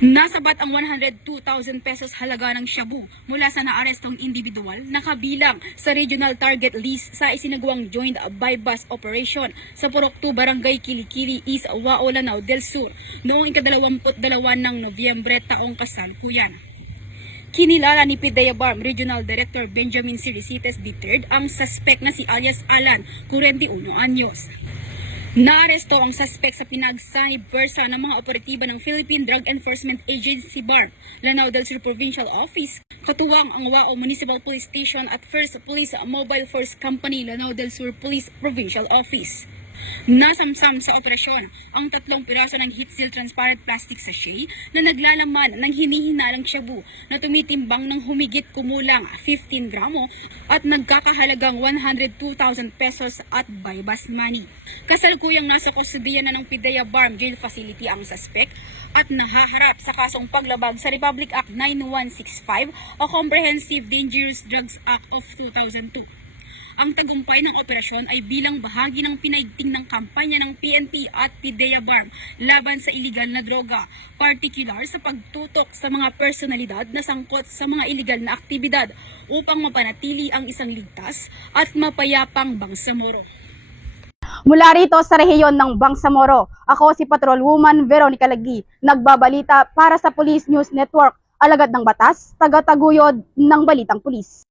Nasabat ang 102,000 pesos halaga ng shabu mula sa naarestong individual na kabilang sa regional target list sa isinagawang joint bypass operation sa Purok 2 Barangay Kilikili, East Wao, Lanao del Sur noong ika-22 ng Nobyembre taong kasalukuyan. Kinilala ni PIDEA BARM Regional Director Benjamin Siricites III ang suspect na si alias Alan, 41 anyos. Naaresto ang suspect sa pinagsanib pwersa ng mga operatiba ng Philippine Drug Enforcement Agency BARM, Lanao del Sur Provincial Office, katuwang ang Wao Municipal Police Station at First Police Mobile Force Company, Lanao del Sur Police Provincial Office. Nasamsam sa operasyon ang 3 piraso ng heat seal transparent plastic sachet na naglalaman ng hinihinalang shabu na tumitimbang ng humigit kumulang 15 gramo at nagkakahalagang 102,000 pesos at bypass money. Kasalukuyang nasa kustudiya na ng PIDEA BARM Jail Facility ang suspect at nahaharap sa kasong paglabag sa Republic Act 9165 o Comprehensive Dangerous Drugs Act of 2002. Ang tagumpay ng operasyon ay bilang bahagi ng pinaigting ng kampanya ng PNP at PIDEA BARM laban sa iligal na droga, partikular sa pagtutok sa mga personalidad na sangkot sa mga iligal na aktibidad upang mapanatili ang isang ligtas at mapayapang Bangsamoro. Mula rito sa rehiyon ng Bangsamoro, ako si Patrolwoman Veronica Lagi, nagbabalita para sa Police News Network, alagad ng batas, taga-taguyod ng Balitang Pulis.